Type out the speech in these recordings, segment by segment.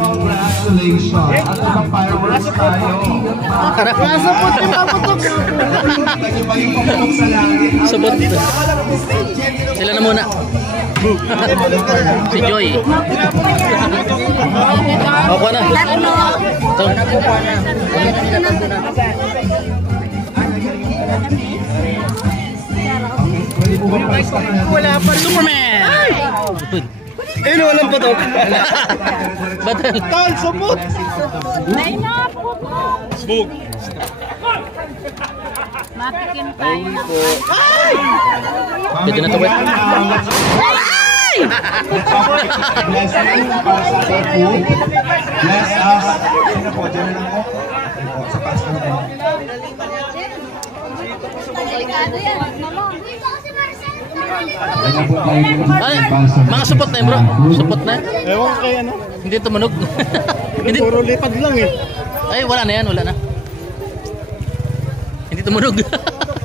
Congratulations! At ibang fireworks tayo. Nasupot yung paputok. Supot. Sila na muna. Si Joy. Ako na. Ito. Wala pa. Superman! Eh, walang putok. Batal. Tol, supot. Ay, naputok. Smoke. Matikim tayo. Ay! Dito na to, wait. Bless us para sa ating food. Bless us. Sino po? Diyan lang po. Sa taas na po. Delikado yan. Ay, mga supot na yun, bro. Supot na. Ewan kay ano. Hindi tumunog. Hindi. Puro lipad lang eh. Ay, wala na yan. Wala na. Hindi tumunog.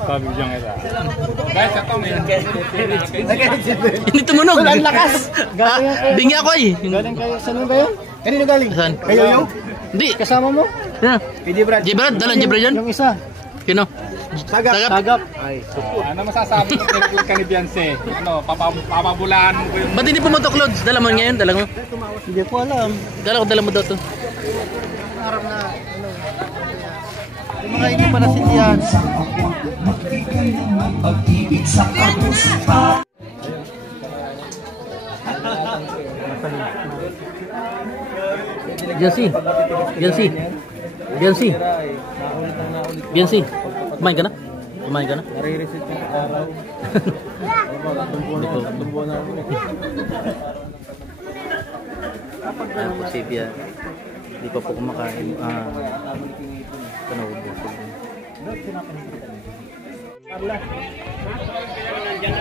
Sabi dyan kita. Guys, ito may Hindi tumunog. Ang lakas. Bingi ako eh. Galing kayo. Saan ba yun? Kanino galing? Saan? Kayo yung? Hindi. Kasama mo? Yan. Hindi Brad. Jibrad, dalan Jibrad yan. Yung isa. Kino? Sagap. Sagap. Ay, supot. Ano masasabi mo kay ni Beyonce? Ano, papabulaan mo ko yung... Ba't hindi pumuntok, Lods? Dala mo ngayon? Dala mo? Hindi ko alam. Dala mo daw to. Harap na, ano. Yung mga hindi pa nasindihan. pag-ibig sa kapusta. Biansi. Kumain ka na? Nare-reset yung araw. Tumbo na ako. Ah, posibya. Hindi pa po kumakain. Panawubos.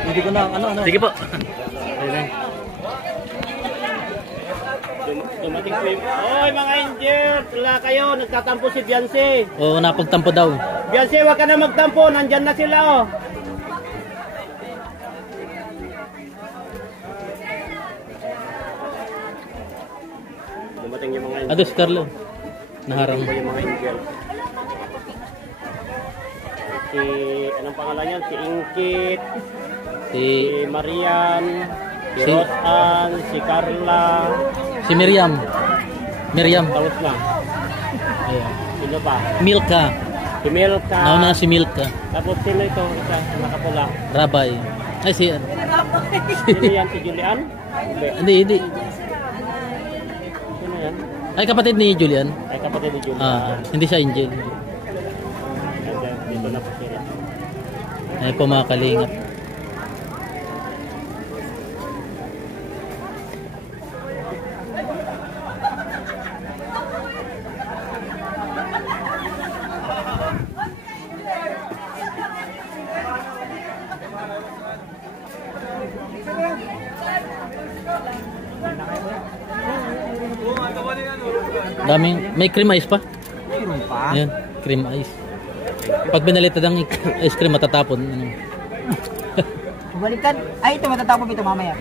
Hindi ko na, ano. Sige po. Dumating po yung... Oy mga Angel! Wala kayo, nagtatampo si Beyonce. Oo, napagtampo daw. Beyonce, wag ka na magtampo, nandyan na sila oh. Dumating yung mga Angel. Ados, Carlo. Naharang. Dumating po yung mga Angel. Si... Anong pangalan yan? Si Inkit, si Marian, si Rosan, si Carla. Si Miriam. Tapos na. Ayan. Sino pa? Milka. Si Milka. Nauna si Milka. Tapos sino ito? Isa, nakapula. Rabay. Ay, si... Sino yan? Si Julian? Hindi. Sino yan? Ay, kapatid ni Julian. Ay, kapatid ni Julian. Hindi siya Angel. Dito na po sila. Ay po mga kalingap. Daming, may cream ice pa. Meron pa? Ayan, cream ice. Pag binalitad ang ice cream matatapon. Baliktad. Ay, ito matatapon ito mamaya.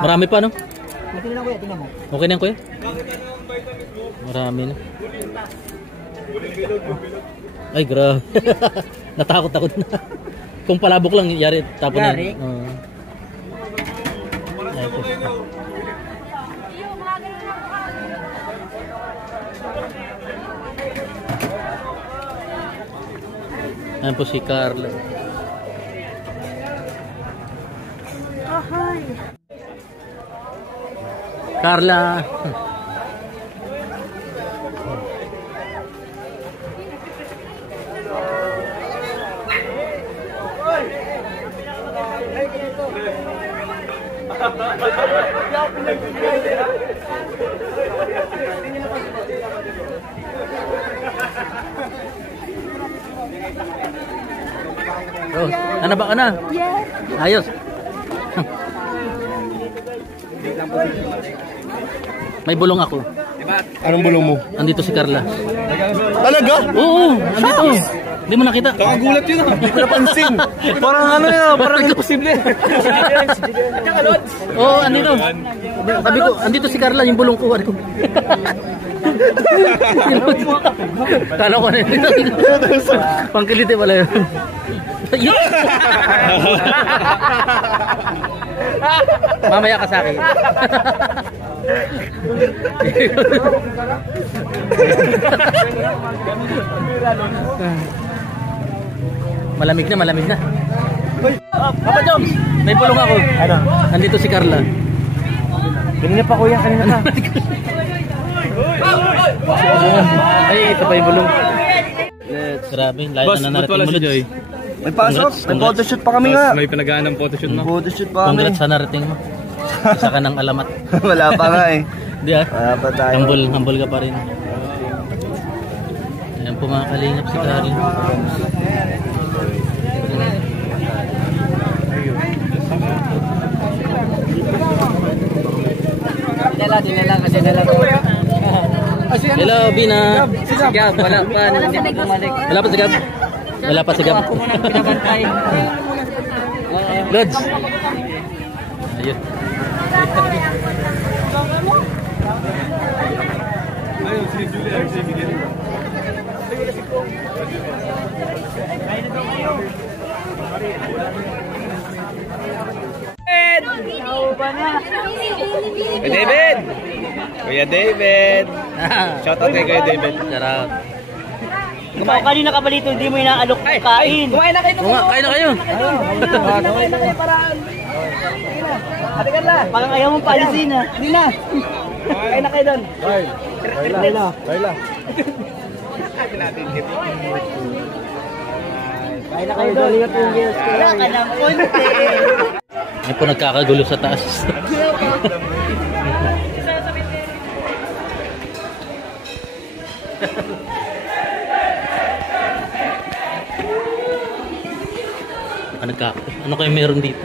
Marami pa, no? Ito na lang kuya, tingnan mo. Okay na yan, kuya? Marami na. Ay, grabe. Natakot na. Kung palabok lang, yari, tapon na. Yari? Ay, po. Ayan po si Carla. Carla. Oh, ano ba ka na? Yes. Ayos. May bulong ako. Anong bulong mo? Andito si Carla. Talaga? Oo, andito. Hindi mo nakita. Nakagulat yun ah. Hindi ko napansin. Parang ano yun, parang imposible. Oo, andito. Sabi ko, andito si Carla, yung bulong ko. Sabi ko. Kala ko na yun. Pangkiliti pala yun. Mamaya ka sa akin. Malamig na, malamig na. Papa Joms, may pulong ako. Ano? Andito si Carla. Kanina pa kuya, kanina pa. Ay, ito pa yung bulong. Grabe, lahat na narating mo, Joy. May pasok, may photoshoot pa kami nga. May pinagahan ng photoshoot no? Photoshoot pa kami. Congrats sa narating mo. Isa ka ng alamat. Wala pa nga eh. Hindi ah. Wala pa tayo. Humble ka pa rin. Ayan po mga kalingap si Carla. Hello, Bina. Sigab, wala pa. Wala pa sigab. Wala pa sigab. Lods. Ayun. David! Kuya David! Shoutout kay Kuya David. Charot. Ikaw kanina ka balito, hindi mo inaalok ng kain. Kumain na kayo! Oo nga, kain na kayo. Kumain na kayo para... Ate Carla! Parang ayaw mong paalisin ha. Hindi na! Kain na kayo doon! Laila! Kain na kayo doon. Wala ka ng konti. Ngayon po nagkakagulo sa taas. Ano kayo meron dito?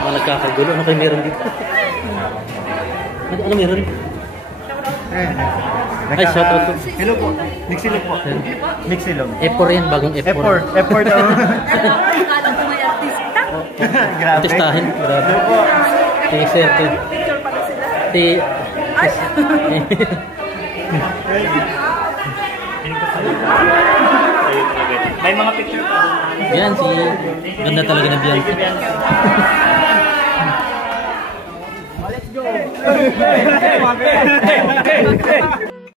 Nagkakagulo. Ano kayo meron dito? Ano meron? Ay, shout out to. Hello po. Mixilog po. Mixilog. F4 yan, bagong F4. F4. F4 daw. Akala ko may artista. Grabe. Artistahin. Grabe. Ti Sir. Ti... May mga picture po. Yan, si... Ganda talaga ng Bianca. Let's go.